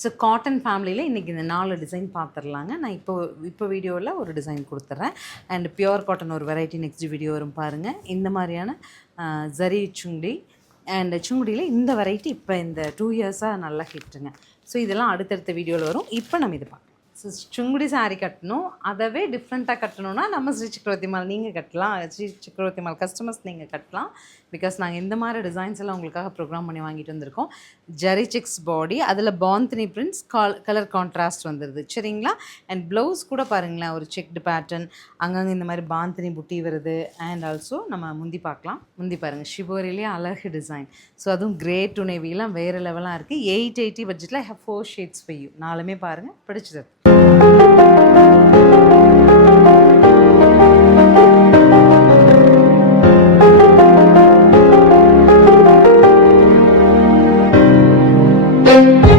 So cotton ஃபேமிலியில் இன்றைக்கி இந்த 4 டிசைன் பார்த்துடலாங்க. நான் இப்போ வீடியோவில் ஒரு டிசைன் கொடுத்துட்றேன். அண்ட் பியூர் காட்டன் ஒரு வெரைட்டி நெக்ஸ்ட் வீடியோ வரும் பாருங்கள். இந்த மாதிரியான ஜரி சுங்குடி அண்ட் சுங்குடியில் இந்த வெரைட்டி இப்போ இந்த 2 இயர்ஸாக நல்லா ஹிட்டுங்க. ஸோ இதெல்லாம் அடுத்தடுத்த வீடியோவில் வரும். இப்போ நம்ம இது பார்க்கலாம். ஸோ சுங்குடி சாரீ கட்டணும், அதவே டிஃப்ரெண்ட்டாக கட்டணும்னா நம்ம ஸ்ரீ சக்கரவர்த்தி மால் நீங்கள் கட்டலாம், ஸ்ரீ சக்கரவர்த்தி மால் கஸ்டமர்ஸ் நீங்கள் கட்டலாம். பிகாஸ் நாங்கள் இந்த மாதிரி டிசைன்ஸ் எல்லாம் உங்களுக்காக ப்ரோக்ராம் பண்ணி வாங்கிட்டு வந்திருக்கோம். ஜெரி செக்ஸ் பாடி, அதில் பாந்தினி பிரிண்ட்ஸ், கலர் கான்ட்ராஸ்ட் வந்துடுது சரிங்களா. அண்ட் ப்ளவுஸ் கூட பாருங்களேன், ஒரு செக்டு பேட்டர்ன், அங்கங்கே இந்த மாதிரி பாந்தினி புட்டி வருது. அண்ட் ஆல்சோ நம்ம முந்தி பார்க்கலாம். முந்தி பாருங்கள், ஷிபோரிலேயே அழகு டிசைன். ஸோ அதுவும் கிரே டு நேவிலாம் வேறு லெவலாக இருக்குது. 880 பட்ஜெட்டில் 4 ஷேட்ஸ் for you. 4மே பாருங்கள், பிடிச்சது. Thank you.